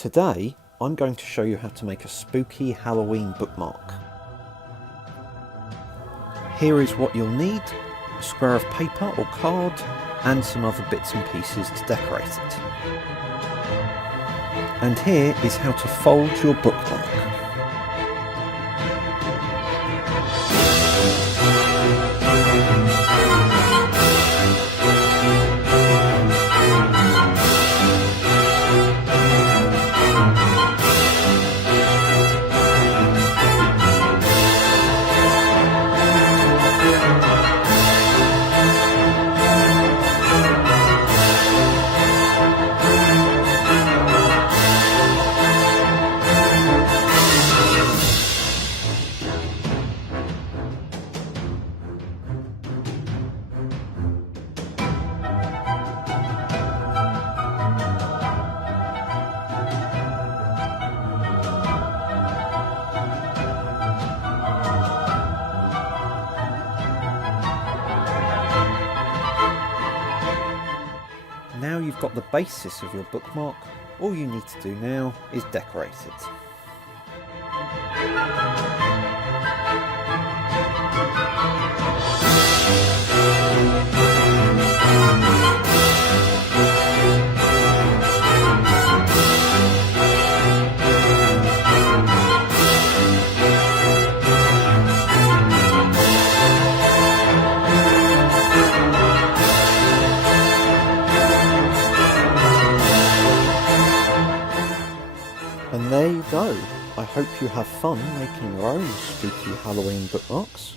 Today I'm going to show you how to make a spooky Halloween bookmark. Here is what you'll need: a square of paper or card and some other bits and pieces to decorate it. And here is how to fold your bookmark. Now you've got the basis of your bookmark, all you need to do now is decorate it. And there you go. I hope you have fun making your own spooky Halloween bookmarks.